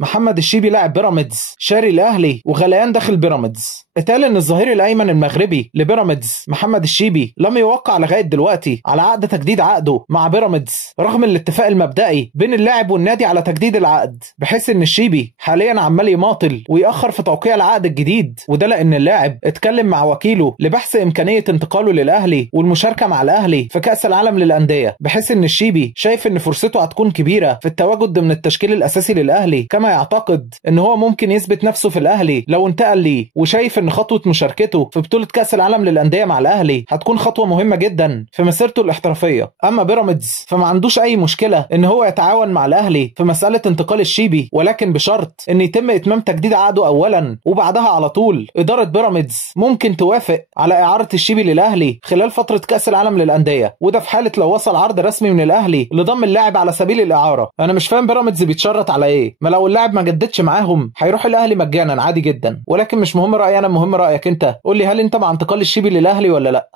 محمد الشيبي لاعب بيراميدز شاري الاهلي وغليان داخل بيراميدز. اتقال ان الظهير الايمن المغربي لبيراميدز محمد الشيبي لم يوقع لغايه دلوقتي على عقد تجديد عقده مع بيراميدز رغم الاتفاق المبدئي بين اللاعب والنادي على تجديد العقد، بحيث ان الشيبي حاليا عمال يماطل ويأخر في توقيع العقد الجديد، وده لان اللاعب اتكلم مع وكيله لبحث امكانيه انتقاله للاهلي والمشاركه مع الاهلي في كأس العالم للانديه، بحيث ان الشيبي شايف ان فرصته هتكون كبيره في التواجد ضمن التشكيل الاساسي للاهلي، كما يعتقد ان هو ممكن يثبت نفسه في الاهلي لو انتقل ليه، وشايف ان خطوه مشاركته في بطوله كأس العالم للانديه مع الاهلي هتكون خطوه مهمه جدا في مسيرته الاحترافيه. اما بيراميدز فما عندوش اي مشكله ان هو يتعاون مع الاهلي في مساله انتقال الشيبي، ولكن بشرط ان يتم اتمام تجديد عقده اولا، وبعدها على طول اداره بيراميدز ممكن توافق على اعاره الشيبي للاهلي خلال فتره كأس العالم للانديه، وده في حاله لو وصل عرض رسمي من الاهلي لضم اللاعب على سبيل الاعاره. انا مش فاهم بيراميدز بيتشرط على ايه؟ ما لو اللاعب ما جددش معاهم هيروح الاهلي مجانا عادي جدا، ولكن مش مهم رايي انا، مهم رايك انت. قول لي هل انت مع انتقال الشيبي للاهلي ولا لا؟